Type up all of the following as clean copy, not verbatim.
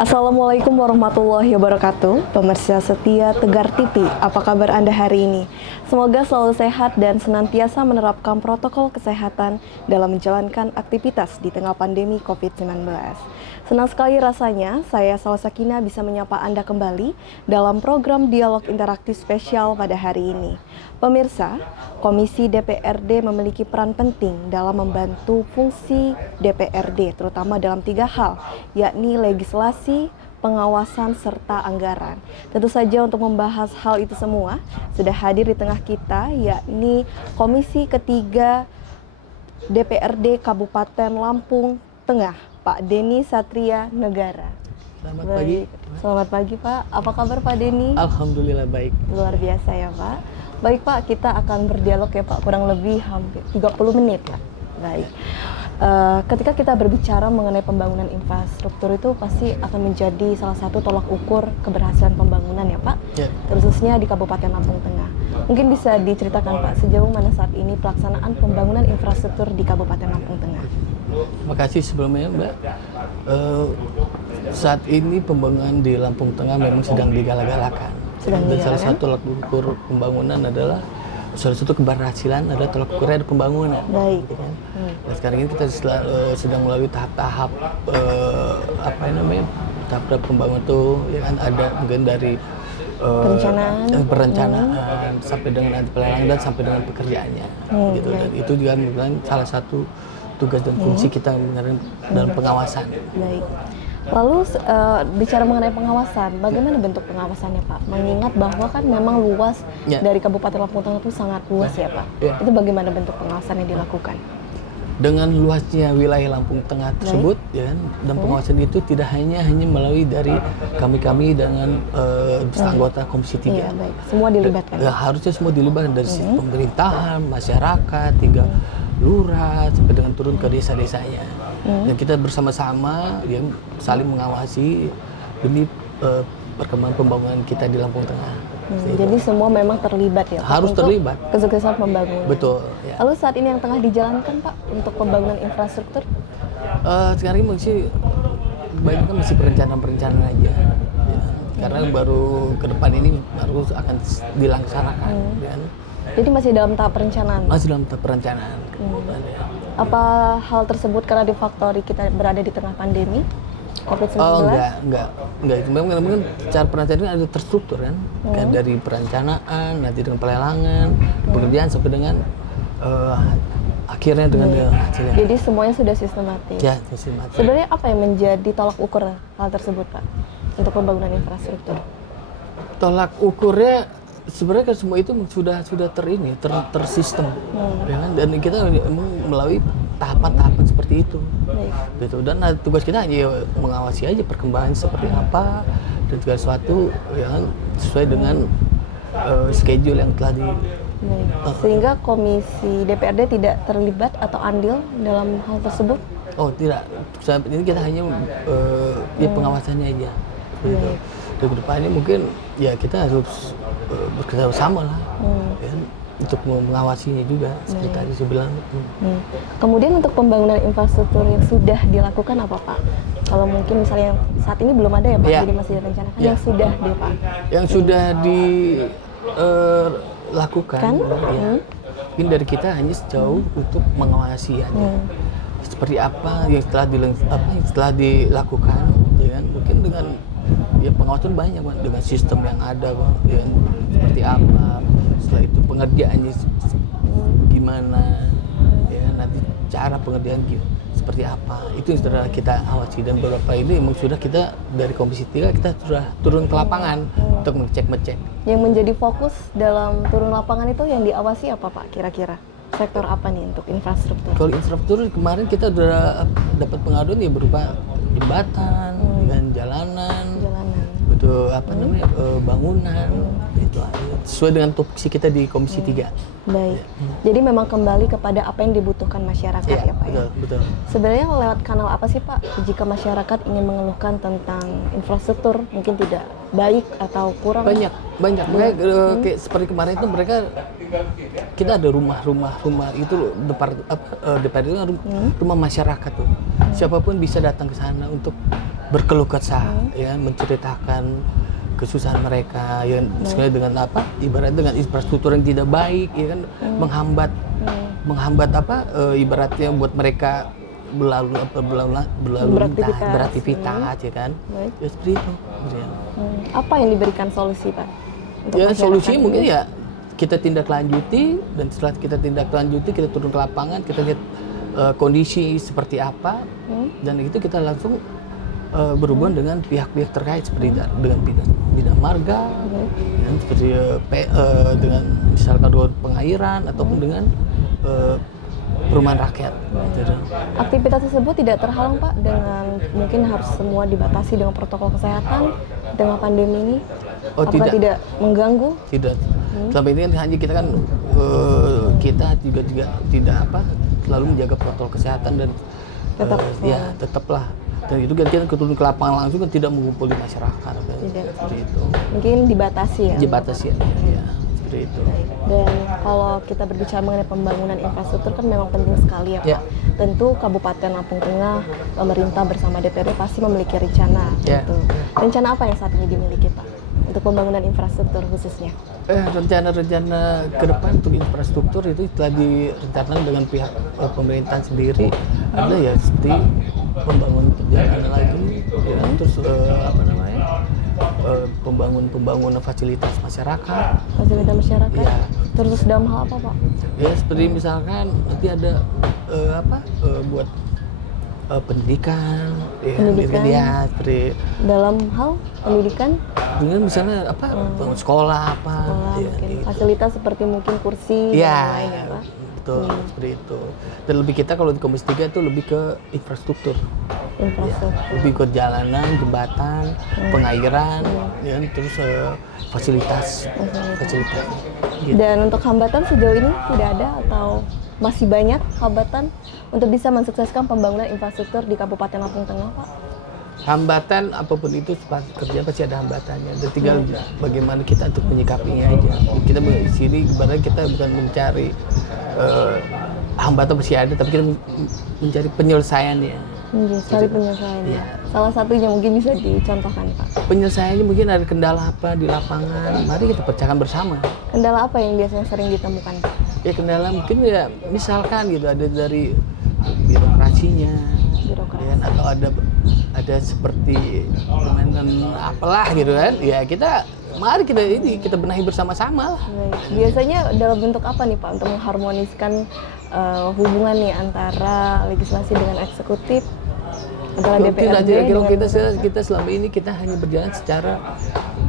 Assalamualaikum warahmatullahi wabarakatuh. Pemirsa setia Tegar TV, apa kabar Anda hari ini? Semoga selalu sehat dan senantiasa menerapkan protokol kesehatan dalam menjalankan aktivitas di tengah pandemi COVID-19. Senang sekali rasanya saya Salsakina bisa menyapa Anda kembali dalam program dialog interaktif spesial pada hari ini. Pemirsa, Komisi DPRD memiliki peran penting dalam membantu fungsi DPRD, terutama dalam 3 hal, yakni legislasi, pengawasan, serta anggaran. Tentu saja untuk membahas hal itu semua, sudah hadir di tengah kita, yakni Komisi ketiga DPRD Kabupaten Lampung Tengah, Pak Denny Satria Negara. Selamat pagi. Selamat pagi Pak, apa kabar Pak Denny? Alhamdulillah baik. Luar biasa ya Pak. Baik Pak, kita akan berdialog ya Pak, kurang lebih hampir 30 menit Pak. Baik. Ketika kita berbicara mengenai pembangunan infrastruktur itu pasti akan menjadi salah satu tolak ukur keberhasilan pembangunan ya Pak, khususnya di Kabupaten Lampung Tengah. Mungkin bisa diceritakan Pak, sejauh mana saat ini pelaksanaan pembangunan infrastruktur di Kabupaten Lampung Tengah? Terima kasih sebelumnya Mbak. Saat ini pembangunan di Lampung Tengah memang sedang digala-galakan. Dan salah satu tolak ukur pembangunan adalah salah satu keberhasilan adalah tolak ukurnya ada pembangunan. Baik. Gitu kan? Nah, sekarang ini kita sedang melalui tahap-tahap tahap pembangunan itu ya kan, ada mungkin dari perencanaan sampai dengan pelelangan dan sampai dengan pekerjaannya gitu. Dan itu juga merupakan salah satu tugas dan fungsi kita dalam pengawasan. Baik. Lalu bicara mengenai pengawasan, bagaimana bentuk pengawasannya Pak? Mengingat bahwa kan memang luas dari Kabupaten Lampung Tengah itu sangat luas ya Pak. Itu bagaimana bentuk pengawasan yang dilakukan? Dengan luasnya wilayah Lampung Tengah tersebut, ya kan, dan pengawasan itu tidak hanya melalui dari kami dengan anggota Komisi 3. Iya, baik. Semua dilibatkan. Harusnya semua dilibatkan dari sisi pemerintahan, masyarakat, hingga lurah sampai dengan turun ke desa-desanya. Dan kita bersama-sama ya, saling mengawasi demi perkembangan pembangunan kita di Lampung Tengah. Jadi semua memang terlibat ya Pak? Harus terlibat. Kesuksesan pembangunan. Betul. Ya. Lalu saat ini yang tengah dijalankan Pak untuk pembangunan infrastruktur? Sekarang ini masih perencanaan aja. Ya. Karena baru ke depan ini baru akan dilaksanakan. Ya. Jadi masih dalam tahap perencanaan? Masih dalam tahap perencanaan. Apa hal tersebut karena difaktori kita berada di tengah pandemi COVID-19? Oh enggak. Memang cara perencanaan ada terstruktur kan. Kan dari perencanaan, nanti dengan pelelangan, pekerjaan sampai dengan akhirnya dengan hasilnya. Jadi semuanya sudah sistematis? Ya, sistematis. Sebenarnya apa yang menjadi tolak ukur hal tersebut Pak untuk pembangunan infrastruktur? Tolak ukurnya sebenarnya kan semua itu sudah tersistem, ya kan? Dan kita melalui tahapan-tahapan seperti itu, gitu. Dan tugas kita hanya mengawasi aja perkembangan seperti apa dan segala sesuatu, ya kan, sesuai dengan schedule yang telah sehingga Komisi DPRD tidak terlibat atau andil dalam hal tersebut? Oh tidak, saat ini kita hanya pengawasannya aja. Gitu. Dan ke depannya mungkin ya kita harus bekerja sama lah, ya, untuk mengawasinya juga seperti tadi saya bilang. Kemudian untuk pembangunan infrastruktur yang sudah dilakukan apa Pak? Kalau mungkin misalnya saat ini belum ada ya Pak, jadi masih direncanakan. Yang sudah deh Pak? Yang sudah dilakukan, mungkin dari kita hanya sejauh untuk mengawasi aja. Seperti apa yang setelah dilakukan, ya kan? Mungkin dengan pengawasan banyak Pak, dengan sistem yang ada Pak, ya, seperti apa, setelah itu pengerjaannya gimana, ya nanti cara pengerjaan seperti apa, itu yang sudah kita awasi. Dan beberapa ini memang sudah kita dari Komisi 3 kita sudah turun ke lapangan untuk mengecek. Yang menjadi fokus dalam turun lapangan itu yang diawasi apa Pak kira-kira? Sektor apa nih untuk infrastruktur? Kalau infrastruktur kemarin kita sudah dapat pengaduan ya berupa jembatan, dengan jalanan, betul bangunan, itu aja. sesuai dengan tupoksi kita di Komisi 3. Baik. Jadi memang kembali kepada apa yang dibutuhkan masyarakat ya Pak ya. Betul. Sebenarnya lewat kanal apa sih Pak jika masyarakat ingin mengeluhkan tentang infrastruktur mungkin tidak baik atau kurang? Banyak. Mereka kayak seperti kemarin itu mereka kita ada rumah itu DPR itu rumah masyarakat tuh. Siapapun bisa datang ke sana untuk berkeluh kesah, ya, menceritakan kesusahan mereka, ya, sekali dengan apa? Ibarat dengan infrastruktur yang tidak baik, ya kan, menghambat ibaratnya buat mereka beraktivitas, ya kan? Baik. Ya seperti itu. Ya. Apa yang diberikan solusi Pak? Untuk Ya masyarakat solusinya ini? mungkin ya kita tindak lanjuti, dan setelah kita tindak lanjuti kita turun ke lapangan, kita lihat kondisi seperti apa, dan itu kita langsung berhubungan dengan pihak-pihak terkait seperti dengan bidang marga, dan seperti dengan misalkan pengairan ataupun dengan perumahan rakyat. Gitu. Aktivitas tersebut tidak terhalang Pak dengan mungkin harus semua dibatasi dengan protokol kesehatan di tengah pandemi ini? Oh, Apakah tidak mengganggu? Tidak. Selama ini kan hanya kita kan kita juga tidak selalu menjaga protokol kesehatan dan tetaplah. Dan itu kan kita turun ke lapangan langsung kan tidak mengumpuli masyarakat. Seperti itu. Mungkin dibatasi ya? Dibatasi ya. Seperti itu. Dan kalau kita berbicara mengenai pembangunan infrastruktur kan memang penting sekali ya Pak. Ya. Tentu Kabupaten Lampung Tengah, pemerintah bersama DPRD pasti memiliki rencana. Ya. Gitu. Rencana apa yang saat ini dimiliki Pak untuk pembangunan infrastruktur khususnya? Rencana ke depan untuk infrastruktur itu telah direncanakan dengan pihak pemerintahan sendiri. Ada ya seperti pembangunan jalan lagi, ya, terus pembangunan fasilitas masyarakat. Fasilitas masyarakat? Ya. Terus dalam hal apa Pak? Ya seperti misalkan nanti ada buat pendidikan, ya seperti Dalam hal pendidikan? dengan misalnya bangun sekolah ya, mungkin gitu. fasilitas seperti mungkin kursi Ya, dan lain ya Pak? betul, seperti itu. Dan lebih kita kalau di Komisi 3 itu lebih ke infrastruktur. Infrastruktur. Lebih ke jalanan, jembatan, pengairan, ya, terus fasilitas. Gitu. Dan untuk hambatan sejauh ini tidak ada atau masih banyak hambatan untuk bisa mensukseskan pembangunan infrastruktur di Kabupaten Lampung Tengah Pak? Hambatan apapun itu kerja pasti ada hambatannya, dan tinggal bagaimana kita untuk menyikapinya aja. Kita di sini ibaratnya kita bukan mencari hambatan pasti ada, tapi kita mencari penyelesaiannya. Cari penyelesaiannya. Ya. Salah satunya mungkin bisa dicontohkan Pak. Penyelesaiannya mungkin ada kendala apa di lapangan, mari kita pecahkan bersama. Kendala apa yang biasanya sering ditemukan Pak? Ya kendala mungkin ya misalkan gitu ada dari birokrasinya, ya, atau ada seperti permainan apalah gitu kan, ya mari kita benahi bersama-sama lah. Biasanya dalam bentuk apa nih Pak untuk mengharmoniskan hubungan nih antara legislasi dengan eksekutif, antara DPRD Kalau dengan kita selama ini kita hanya berjalan secara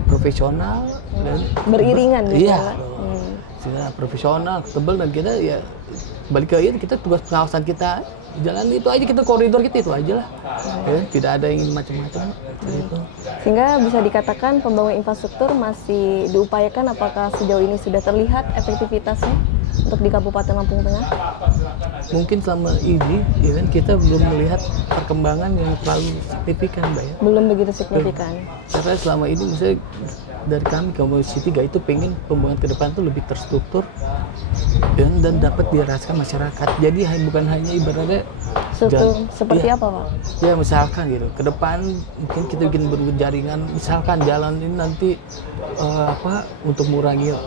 profesional dan beriringan gitu iya, Pak? secara profesional, tebal, dan kita ya balik ke kita tugas pengawasan kita jalan itu aja, kita koridor kita itu aja lah, ya, tidak ada yang ingin macam-macam gitu. Sehingga bisa dikatakan pembangunan infrastruktur masih diupayakan. Apakah sejauh ini sudah terlihat efektivitasnya untuk di Kabupaten Lampung Tengah? Mungkin selama ini ya kan, kita belum melihat perkembangan yang terlalu signifikan, Mbak, ya. Belum begitu signifikan. Karena selama ini misalnya dari kami Komisi 3 itu pengen pembangunan ke depan itu lebih terstruktur dan dapat dirasakan masyarakat. Jadi bukan hanya ibaratnya Seperti ya, apa Pak? Ya misalkan gitu, ke depan mungkin kita bikin jaringan, misalkan jalan ini nanti untuk mengurangi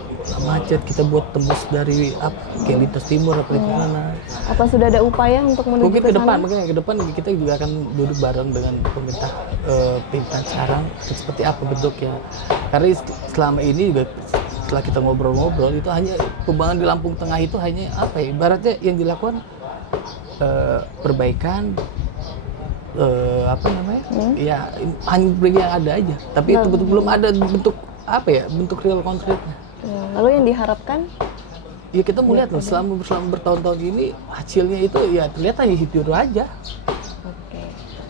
macet, kita buat tembus dari kayak lintas timur apa di mana. Apa sudah ada upaya untuk menuju Mungkin ke ke depan, sana? makanya ke depan kita juga akan duduk bareng dengan pemerintah pemerintahan sekarang seperti apa bentuknya. Karena selama ini juga setelah kita ngobrol-ngobrol itu hanya pembangunan di Lampung Tengah itu hanya ibaratnya yang dilakukan perbaikan ya hanya yang ada aja, tapi itu betul belum ada bentuk real konkretnya. Lalu yang diharapkan? Ya kita melihat loh selama bertahun-tahun ini hasilnya itu ya terlihat hanya itu aja. Oke.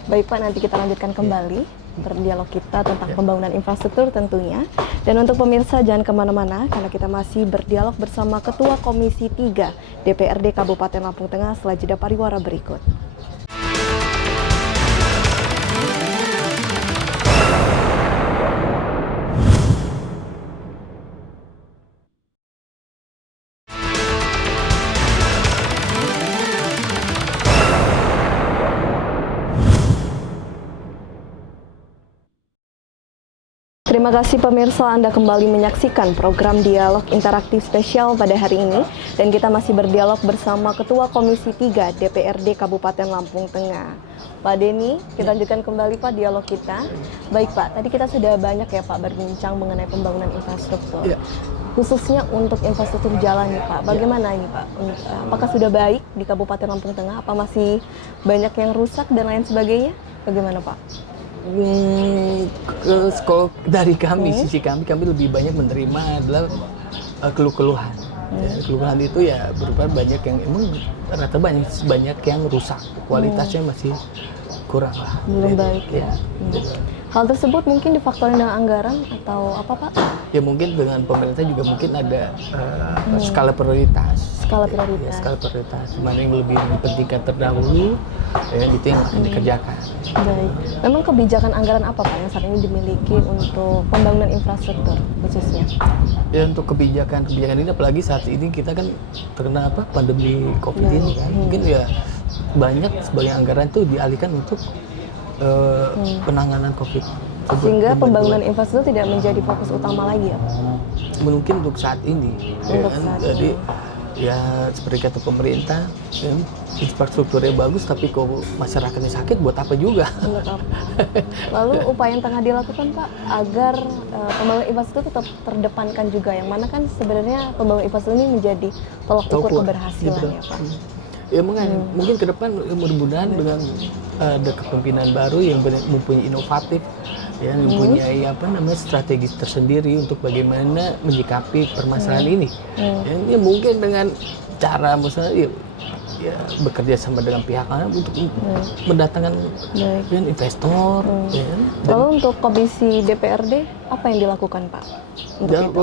Baik Pak, nanti kita lanjutkan kembali. berdialog kita tentang pembangunan infrastruktur tentunya. Dan untuk pemirsa jangan kemana-mana karena kita masih berdialog bersama Ketua Komisi 3 DPRD Kabupaten Lampung Tengah setelah jeda pariwara berikut. Terima kasih pemirsa, Anda kembali menyaksikan program Dialog Interaktif Spesial pada hari ini. Dan kita masih berdialog bersama Ketua Komisi 3 DPRD Kabupaten Lampung Tengah. Pak Denny, kita lanjutkan kembali Pak dialog kita. Baik Pak, tadi kita sudah banyak ya Pak berbincang mengenai pembangunan infrastruktur. Ya. Khususnya untuk infrastruktur jalan nih Pak, bagaimana ini Pak? Apakah sudah baik di Kabupaten Lampung Tengah? Apa masih banyak yang rusak dan lain sebagainya? Bagaimana Pak? Kalau dari kami, sisi kami lebih banyak menerima adalah keluh-keluhan. Ya, keluhan itu ya berupa banyak yang emang rata banyak yang rusak, kualitasnya masih kurang lah. Belum baik ya. Hal tersebut mungkin difaktorin dengan anggaran atau apa Pak? Ya mungkin dengan pemerintah juga mungkin ada skala prioritas. Skala prioritas. Ya, skala prioritas. Mana yang lebih dipentingkan terdahulu, ya, itu yang akan dikerjakan. Baik. Memang kebijakan anggaran apa Pak yang saat ini dimiliki untuk pembangunan infrastruktur khususnya? Ya untuk kebijakan ini apalagi saat ini kita kan terkena pandemi COVID ini kan. Mungkin ya banyak sebagai anggaran itu dialihkan untuk penanganan COVID. Sehingga pembangunan infrastruktur tidak menjadi fokus utama lagi ya Pak? Mungkin untuk saat ini. Untuk ya, saat jadi ini. ya seperti kata pemerintah, ya, infrastrukturnya bagus tapi kalau masyarakatnya sakit buat apa juga? Untuk apa? Lalu upaya yang tengah dilakukan Pak agar pembangunan infrastruktur tetap terdepankan juga, yang mana kan sebenarnya pembangunan infrastruktur ini menjadi tolak ukur keberhasilan ya Pak? Ya mungkin ke depan mudah-mudahan dengan ada kepemimpinan baru yang mempunyai inovatif, ya, mempunyai strategi tersendiri untuk bagaimana menyikapi permasalahan ini. Ya, mungkin dengan cara misalnya ya bekerja sama dengan pihak lain untuk mendatangkan investor. Ya. Lalu untuk Komisi DPRD apa yang dilakukan Pak? Dan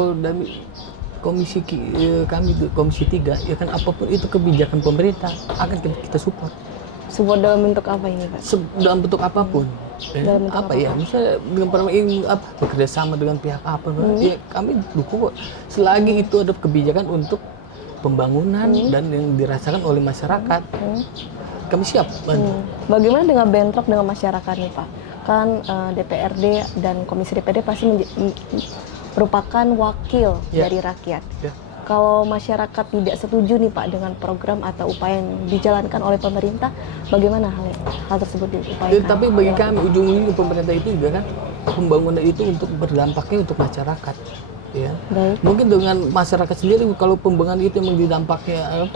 Komisi 3 ya kan apapun itu kebijakan pemerintah akan kita support. Support dalam bentuk apa ini Pak? Dalam bentuk apapun. Dalam bentuk apa ya? Misalnya dengan bekerja sama dengan pihak apa? Ya kami dukung kok. Selagi itu ada kebijakan untuk pembangunan dan yang dirasakan oleh masyarakat, kami siap. Bagaimana dengan bentrok dengan masyarakat nih Pak? Kan DPRD dan Komisi DPRD pasti merupakan wakil dari rakyat. Kalau masyarakat tidak setuju nih Pak dengan program atau upaya yang dijalankan oleh pemerintah, bagaimana hal tersebut diupayakan? Tapi bagi kami ujung-ujungnya pemerintah itu juga kan pembangunan itu untuk berdampaknya untuk masyarakat. Ya. Mungkin dengan masyarakat sendiri kalau pembangunan itu memang didampaknya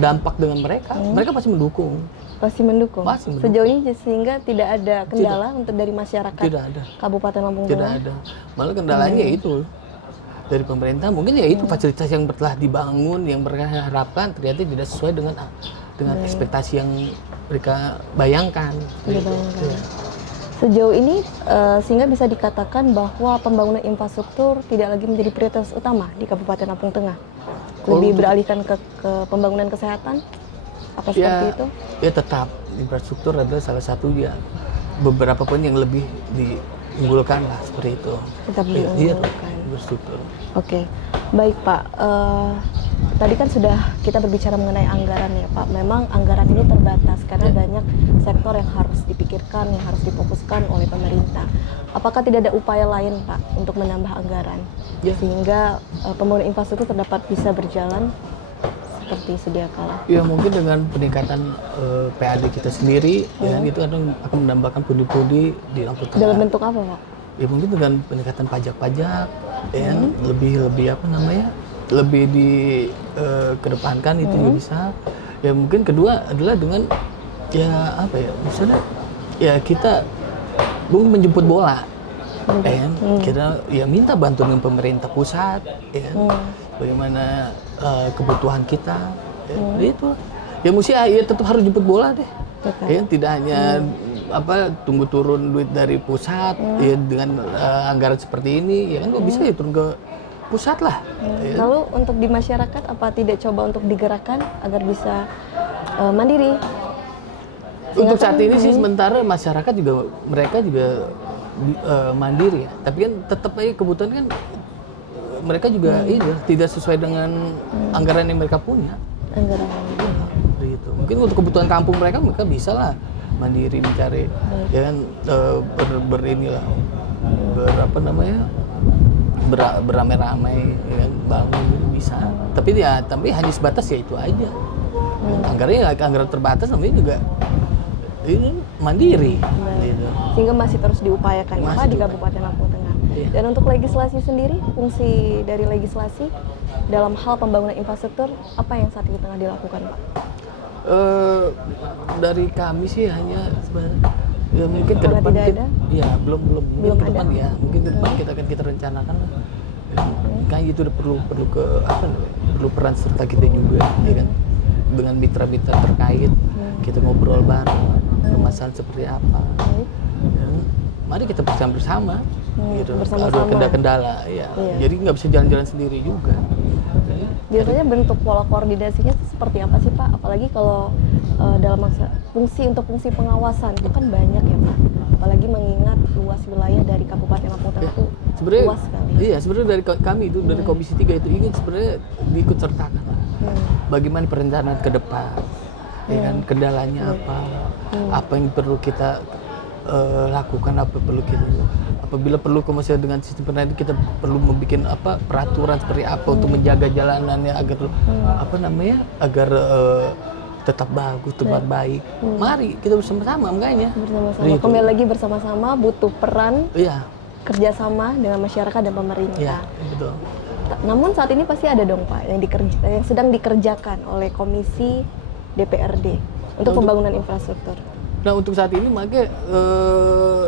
dampak dengan mereka, mereka pasti mendukung. Pasti mendukung. Sejauh ini sehingga tidak ada kendala untuk dari masyarakat. Tidak ada. Kabupaten Lampung Tengah. Tidak ada. Malah kendalanya itu dari pemerintah mungkin ya itu fasilitas yang telah dibangun yang mereka harapkan ternyata tidak sesuai dengan ekspektasi yang mereka bayangkan. Sejauh ini sehingga bisa dikatakan bahwa pembangunan infrastruktur tidak lagi menjadi prioritas utama di Kabupaten Lampung Tengah. Lebih beralihkan ke pembangunan kesehatan. Apa seperti itu? Ya tetap infrastruktur adalah salah satu ya beberapa poin yang lebih diunggulkan lah seperti itu. Tetap diunggulkan. Infrastruktur. Oke, baik Pak. Tadi kan sudah kita berbicara mengenai anggaran ya Pak. Memang anggaran ini terbatas karena banyak sektor yang harus dipikirkan, yang harus difokuskan oleh pemerintah. Apakah tidak ada upaya lain Pak untuk menambah anggaran sehingga pembangunan infrastruktur terdapat bisa berjalan seperti sedia kala? Ya mungkin dengan peningkatan PAD kita sendiri, ya itu akan menambahkan pundi-pundi di Lampung Tengah. Dalam bentuk apa Pak? Ya mungkin dengan peningkatan pajak-pajak, ya lebih lebih dikedepankan itu juga bisa. Ya mungkin kedua adalah dengan misalnya ya kita menjemput bola. Kita ya minta bantuan dengan pemerintah pusat, bagaimana kebutuhan kita, itu ya mesti ya tetap harus jemput bola deh, tidak hanya tunggu turun duit dari pusat ya, dengan anggaran seperti ini ya kan kok bisa ya turun ke pusat lah. Ya. Lalu untuk di masyarakat apa tidak coba untuk digerakkan agar bisa mandiri? Untuk saat ini sih sementara masyarakat juga mereka juga mandiri ya, tapi kan tetap aja kebutuhan kan mereka juga tidak sesuai dengan anggaran yang mereka punya. Anggaran. Gitu. Mungkin untuk kebutuhan kampung mereka bisa lah mandiri mencari ya kan berinilah beramai-ramai ya kan, bangun bisa. Tapi hanya sebatas ya itu aja. Anggaran terbatas namanya juga ini mandiri. Gitu. Sehingga masih terus diupayakan Pak di Kabupaten Lampung Tengah. Iya. Dan untuk legislasi sendiri, fungsi dari legislasi dalam hal pembangunan infrastruktur apa yang saat ini tengah dilakukan Pak? Dari kami sih hanya sebenarnya ya mungkin ke depan ya belum mungkin ke depan ya mungkin ke depan kita rencanakan kayak gitu udah perlu peran serta kita juga ya kan dengan mitra-mitra terkait kita ngobrol bareng permasalahan seperti apa ya, mari kita bersama gitu ada kendala ya jadi nggak bisa jalan-jalan sendiri juga. Biasanya bentuk pola koordinasinya itu seperti apa sih Pak? Apalagi kalau dalam fungsi pengawasan itu kan banyak ya Pak. Apalagi mengingat luas wilayah dari Kabupaten Lampung Tengah itu luas sekali. Iya, sebenarnya dari kami itu dari Komisi 3 itu ingin sebenarnya diikut sertakan. Bagaimana perencanaan ke depan? Ya kan kendalanya apa yang perlu kita lakukan, apa perlu kita apabila perlu komersial dengan sistem pendidikan kita perlu membuat peraturan seperti apa untuk menjaga jalanannya agar tetap bagus, tetap baik. Mari kita bersama-sama makanya. Bersama-sama. Kembali lagi bersama-sama butuh peran kerjasama dengan masyarakat dan pemerintah. Iya, betul. Namun saat ini pasti ada dong Pak yang sedang dikerjakan oleh Komisi DPRD untuk pembangunan infrastruktur. Nah untuk saat ini makanya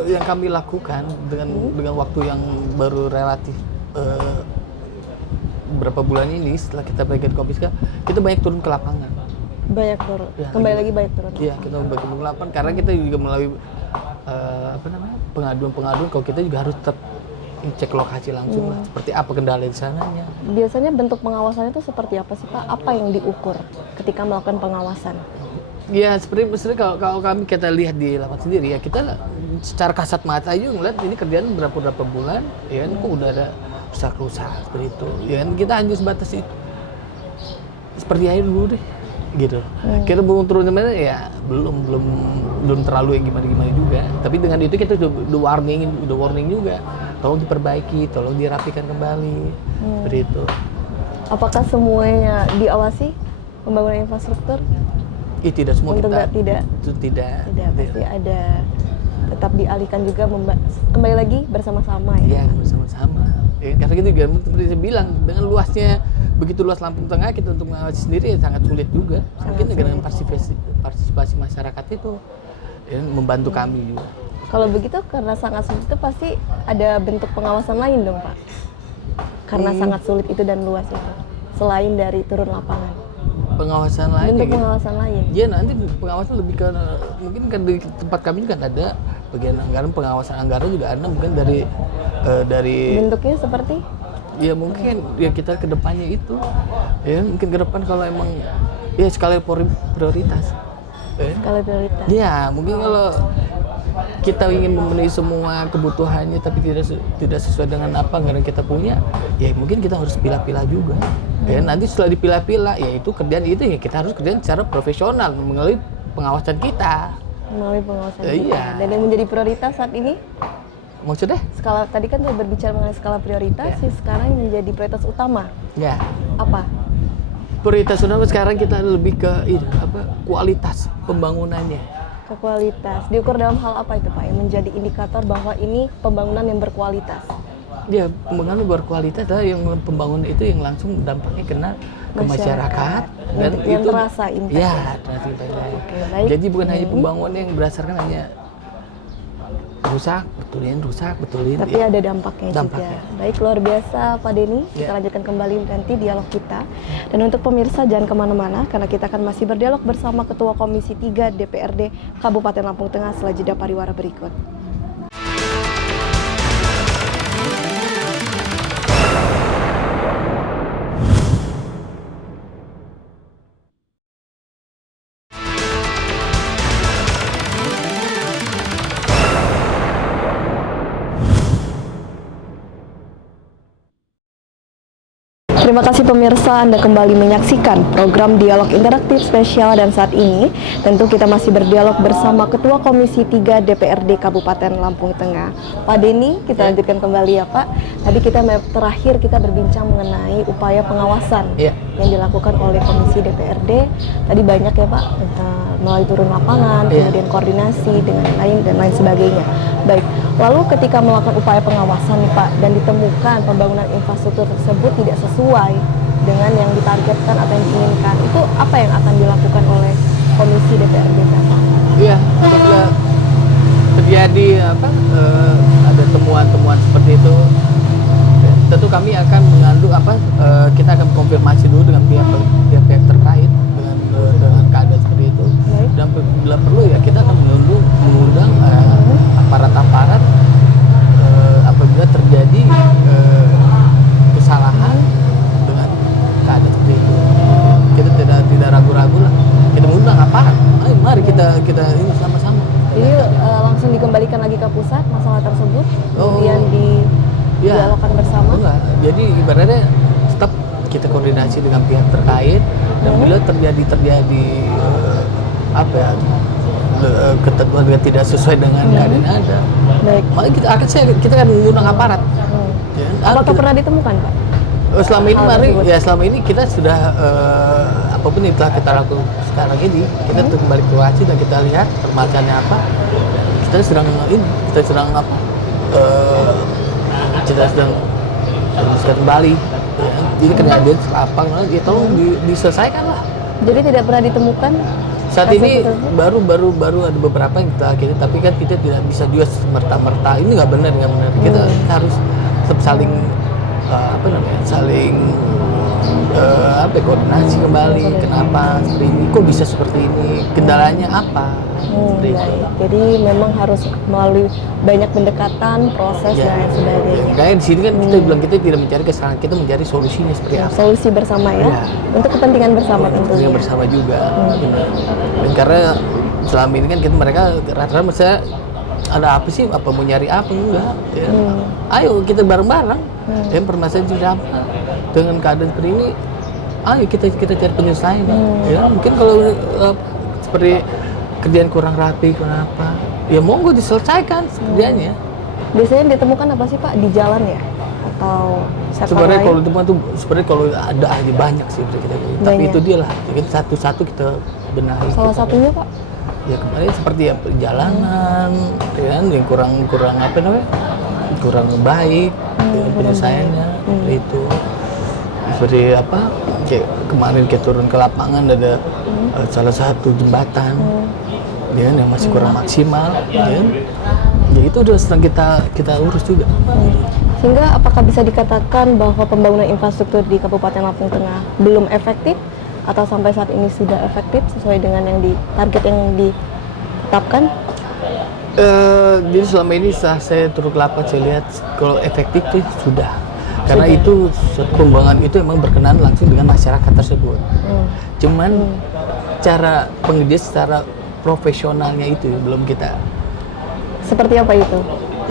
yang kami lakukan dengan waktu yang baru relatif beberapa bulan ini setelah kita bagian Komisi kita banyak turun ke lapangan. Banyak turun. Lagi banyak turun. Iya kita banyak turun ke lapangan karena kita juga melalui pengaduan kalau kita juga harus tetap cek lokasi langsung lah seperti apa kendala di sananya. Biasanya bentuk pengawasannya itu seperti apa sih Pak? Apa yang diukur ketika melakukan pengawasan? Ya seperti kalau kita lihat di lapangan sendiri ya kita secara kasat mata aja ngeliat ini kerjaan berapa bulan ya kan kok udah ada rusak seperti itu ya kan kita hanya sebatas itu seperti air dulu deh gitu. Kita belum turun sebenarnya ya belum terlalu yang gimana juga tapi dengan itu kita udah warning juga tolong diperbaiki, tolong dirapikan kembali seperti itu. Apakah semuanya diawasi pembangunan infrastruktur? Tidak semua untuk tidak pasti ada tetap dialihkan juga kembali lagi bersama-sama ya. Iya bersama-sama. Ya, karena kita juga seperti saya bilang dengan luasnya begitu luas Lampung Tengah kita untuk mengawasi sendiri ya sangat sulit juga. Mungkin dengan partisipasi masyarakat itu ya, membantu kami juga. Kalau begitu karena sangat sulit itu pasti ada bentuk pengawasan lain dong Pak. Karena sangat sulit itu dan luas itu selain dari turun lapangan. Pengawasan lain bentuk pengawasan lain. Iya nanti pengawasan lebih ke mungkin kan di tempat kami kan ada bagian anggaran pengawasan anggaran juga ada mungkin dari bentuknya seperti ya mungkin ya kita ke depannya itu ya mungkin ke depan kalau emang ya skala prioritas skala prioritas ya mungkin kalau kita ingin memenuhi semua kebutuhannya tapi tidak sesuai dengan apa anggaran kita punya ya mungkin kita harus pilah-pilah juga ya nanti setelah dipilah-pilah ya itu kerjaan itu ya kita harus kerjaan secara profesional melalui pengawasan kita iya. Dan yang menjadi prioritas saat ini maksudnya skala tadi kan saya berbicara mengenai skala prioritas sih sekarang yang menjadi prioritas utama ya apa prioritas utama sekarang kita lebih ke kualitas pembangunannya ke kualitas diukur dalam hal apa itu Pak yang menjadi indikator bahwa ini pembangunan yang berkualitas. Ya pembangunan berkualitas adalah yang pembangunan itu yang langsung dampaknya kena ke masyarakat dan yang itu terasa impact. Ya terasa impact. Jadi bukan hanya pembangunan yang berdasarkan hanya rusak, betulin. Tapi ya. ada dampaknya Dampaknya. juga. Baik, luar biasa Pak Denny. Kita Ya. lanjutkan kembali nanti dialog kita. Dan untuk pemirsa jangan kemana-mana karena kita akan masih berdialog bersama Ketua Komisi 3 DPRD Kabupaten Lampung Tengah setelah jeda pariwara berikut. Terima kasih pemirsa, Anda kembali menyaksikan program Dialog Interaktif Spesial dan saat ini tentu kita masih berdialog bersama Ketua Komisi 3 DPRD Kabupaten Lampung Tengah. Pak Denny, kita lanjutkan kembali ya Pak. Tadi terakhir kita berbincang mengenai upaya pengawasan yang dilakukan oleh Komisi DPRD. Tadi banyak ya Pak, melalui turun lapangan, kemudian koordinasi dengan lain dan lain sebagainya. Baik, lalu ketika melakukan upaya pengawasan nih Pak dan ditemukan pembangunan infrastruktur tersebut tidak sesuai dengan yang ditargetkan atau yang diinginkan, itu apa yang akan dilakukan oleh Komisi DPRD Pak? Iya, apabila terjadi ada temuan-temuan seperti itu, tentu kami akan mengandung kita akan konfirmasi dulu dengan pihak terkait dengan keadaan seperti itu. Baik. Dan bila perlu ya kita akan mengundang aparat apabila terjadi kesalahan dengan keadaan seperti itu. Kita tidak ragu-ragu lah. Kita mengundang aparat. Ayo, mari kita ini sama-sama. Jadi langsung dikembalikan lagi ke pusat masalah tersebut, kemudian dialogkan bersama. Enggak. Jadi ibaratnya tetap kita koordinasi dengan pihak terkait dan bila terjadi ketentuan yang tidak sesuai dengan keadaan ada. Baik. Maka kita akan menggunakan aparat. Ya, Apakah pernah ditemukan Pak? Selama ini kita sudah apapun yang telah kita lakukan sekarang ini kita kembali ke lokasi dan kita lihat permasalahannya apa. Kita sedang merumuskan kembali. Ya, jadi kejadian apa? Ya tolong diselesaikan lah. Jadi tidak pernah ditemukan. Saat ini baru ada beberapa yang kita akhiri, tapi kan kita tidak bisa juga merta-merta ini nggak benar. Kita harus tetap saling koordinasi kembali. Kenapa seperti ini? Kok bisa seperti ini? Kendalanya apa? Baik. Jadi memang harus melalui banyak pendekatan, proses dan lain sebagainya. Kayak di sini kan kita bilang kita tidak mencari kesalahan, kita mencari solusinya seperti apa. Solusi bersama ya, untuk kepentingan bersama tentunya. Yang bersama juga. Benar. Dan karena selama ini kan mereka rata-rata misalnya ada apa sih? Apa mau nyari apa enggak? Ya. Ayo kita bareng-bareng. Dan permasalahan sudah apa? Dengan keadaan seperti ini, ayo kita cari penyelesaian. Ya mungkin kalau seperti kerjaan kurang rapi, kenapa? Ya monggo diselesaikan kerjanya. Biasanya ditemukan apa sih Pak di jalan ya? Atau sektor Sebenarnya lain? kalau ditemukan tuh sebenarnya kalau ada banyak sih kita. Tapi itu dia lah. Kita satu-satu kita benahi. Salah satunya Pak? Ya kemarin seperti ya perjalanan, ya kan, yang kurang baik, penyelesaiannya itu. Seperti kayak kemarin kita turun ke lapangan ada salah satu jembatan, ya kan, yang masih kurang maksimal, ya kan. Ya itu udah sedang kita urus juga. Sehingga apakah bisa dikatakan bahwa pembangunan infrastruktur di Kabupaten Lampung Tengah belum efektif atau sampai saat ini sudah efektif sesuai dengan target yang ditetapkan? Jadi selama ini setelah saya turun ke lapangan saya lihat kalau efektif sih sudah. Karena itu suatu pembangunan itu memang berkenaan langsung dengan masyarakat tersebut. Cuman cara pengerjaan secara profesionalnya itu belum kita. Seperti apa itu?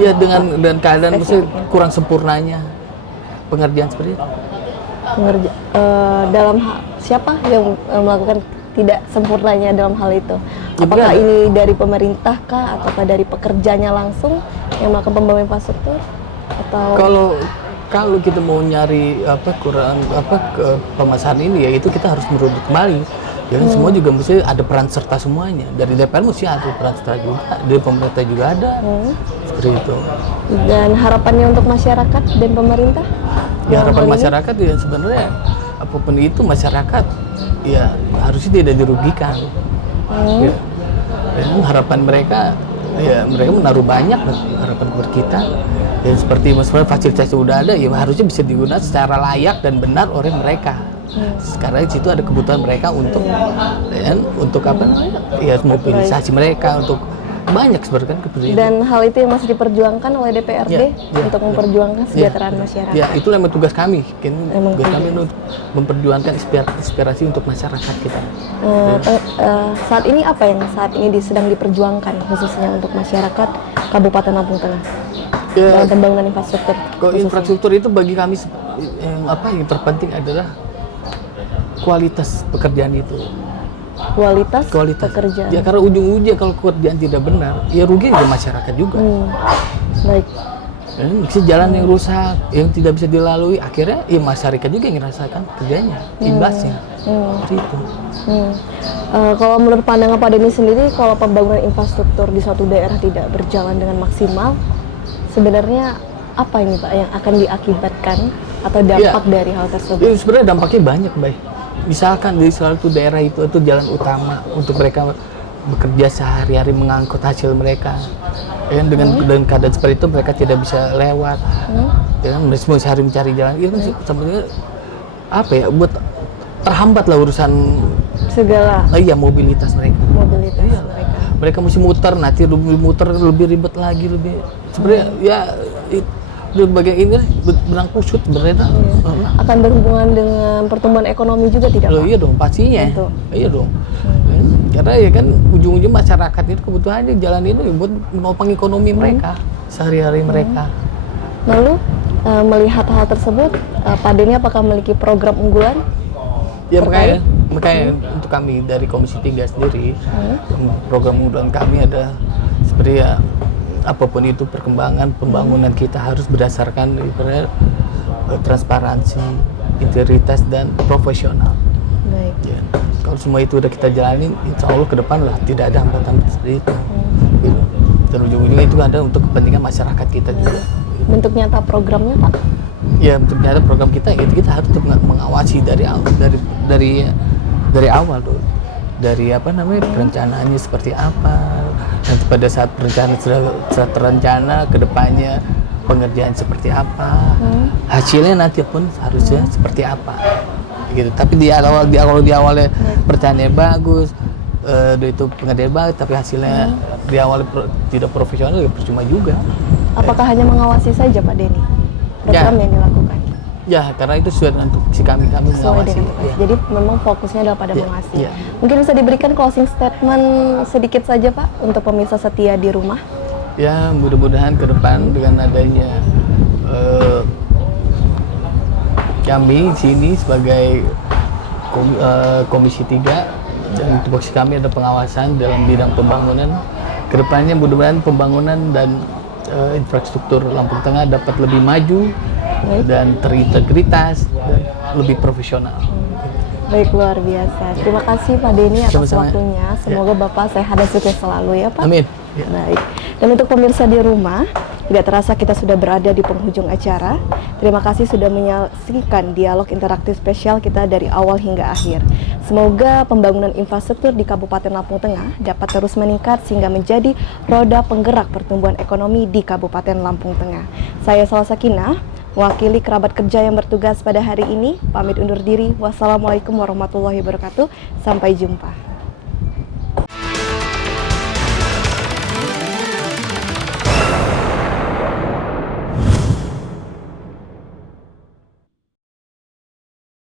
Ya dengan keadaan misalnya kurang sempurnanya pengerjaan seperti itu. Dalam siapa yang melakukan tidak sempurnanya dalam hal itu? Ya, Apakah ini dari pemerintah kah ataukah dari pekerjanya langsung yang melakukan pembangunan infrastruktur? Atau kalau kita mau nyari pemasaran ini ya itu kita harus merunut kembali. Jadi semua juga mesti ada peran serta semuanya. Dari DPR mesti ada peran serta juga, dari pemerintah juga ada. Seperti itu. Dan harapannya untuk masyarakat dan pemerintah? Ya harapan masyarakat ya sebenarnya apapun itu masyarakat ya harusnya tidak dirugikan. Ya. Dan harapan mereka ya mereka menaruh banyak harapan kepada kita. Ya seperti maksudnya fasilitas yang udah ada, ya harusnya bisa digunakan secara layak dan benar oleh mereka. Sekarang di situ ada kebutuhan mereka untuk, ya, untuk apa namanya? Ya mobilisasi mereka untuk banyak sebenarnya kan kebutuhan. Dan hal itu yang masih diperjuangkan oleh DPRD untuk memperjuangkan kesejahteraan masyarakat. Ya, itu memang tugas kami. Tugas kami untuk memperjuangkan inspirasi untuk masyarakat kita. Saat ini apa yang saat ini sedang diperjuangkan khususnya untuk masyarakat Kabupaten Lampung Tengah dalam pembangunan infrastruktur? Kalau infrastruktur itu bagi kami yang terpenting adalah kualitas pekerjaan itu. Kualitas pekerjaan. Ya karena ujung-ujungnya kalau pekerjaan tidak benar, ya rugi juga masyarakat juga. Baik. Misalnya jalan yang rusak, yang tidak bisa dilalui, akhirnya ya masyarakat juga yang merasakan kerjanya, imbasnya. Seperti itu. Kalau menurut pandangan Pak Denny sendiri, kalau pembangunan infrastruktur di suatu daerah tidak berjalan dengan maksimal, sebenarnya apa ini Pak yang akan diakibatkan atau dampak dari hal tersebut? Ya, sebenarnya dampaknya banyak, Bay. Misalkan di suatu daerah itu jalan utama untuk mereka bekerja sehari-hari mengangkut hasil mereka. Ya, dengan keadaan seperti itu mereka tidak bisa lewat. Ya, mereka sehari mencari jalan. Itu kan sebenarnya apa ya, buat terhambat lah urusan segala mobilitas mereka. Mereka. Mereka mesti muter, nanti muter lebih ribet lagi, lebih sebenarnya ya di bagian ini benang kusut sebenarnya. Akan berhubungan dengan pertumbuhan ekonomi juga tidak Pak? Iya dong, pastinya. Iya dong. Karena ya kan ujung-ujung masyarakat itu kebutuhannya jalan ini buat menopang ekonomi mereka sehari-hari mereka. Lalu melihat hal tersebut, Pak Denny apakah memiliki program unggulan? Ya makanya untuk kami dari Komisi 3 sendiri, program unggulan kami ada seperti ya apapun itu perkembangan pembangunan kita harus berdasarkan daripada transparansi, integritas dan profesional. Baik. Ya, kalau semua itu udah kita jalanin, insya Allah ke depan lah tidak ada hambatan seperti itu. Dan ujung-ujungnya itu ada untuk kepentingan masyarakat kita juga. Bentuk nyata programnya Pak? Ya, bentuk nyata program kita itu kita harus mengawasi dari awal tuh. Dari apa namanya perencanaannya seperti apa, nanti pada saat perencanaan sudah terencana ke depannya pengerjaan seperti apa, hasilnya nanti pun harusnya seperti apa gitu. Tapi di awalnya perencanaannya bagus, itu pengerjaan bagus, tapi hasilnya di awal tidak profesional ya percuma juga. Apakah hanya mengawasi saja Pak Denny program yang dilakukan? Ya, karena itu sesuai dengan tupoksi kami mengawasi. Jadi memang fokusnya adalah pada mengawasi. Mungkin bisa diberikan closing statement sedikit saja Pak untuk pemirsa setia di rumah. Ya, mudah-mudahan ke depan dengan adanya kami di sini sebagai Komisi 3 dan tupoksi kami ada pengawasan dalam bidang pembangunan. Kedepannya mudah-mudahan pembangunan dan infrastruktur Lampung Tengah dapat lebih maju dan terintegritas dan lebih profesional. Baik, luar biasa. Terima kasih Pak Denny atas waktunya. Semoga Bapak sehat dan sukses selalu ya Pak. Amin. Baik. Dan untuk pemirsa di rumah, tidak terasa kita sudah berada di penghujung acara. Terima kasih sudah menyaksikan dialog interaktif spesial kita dari awal hingga akhir. Semoga pembangunan infrastruktur di Kabupaten Lampung Tengah dapat terus meningkat sehingga menjadi roda penggerak pertumbuhan ekonomi di Kabupaten Lampung Tengah. Saya Salsa Sakinah, mewakili kerabat kerja yang bertugas pada hari ini, pamit undur diri. Wassalamualaikum warahmatullahi wabarakatuh. Sampai jumpa.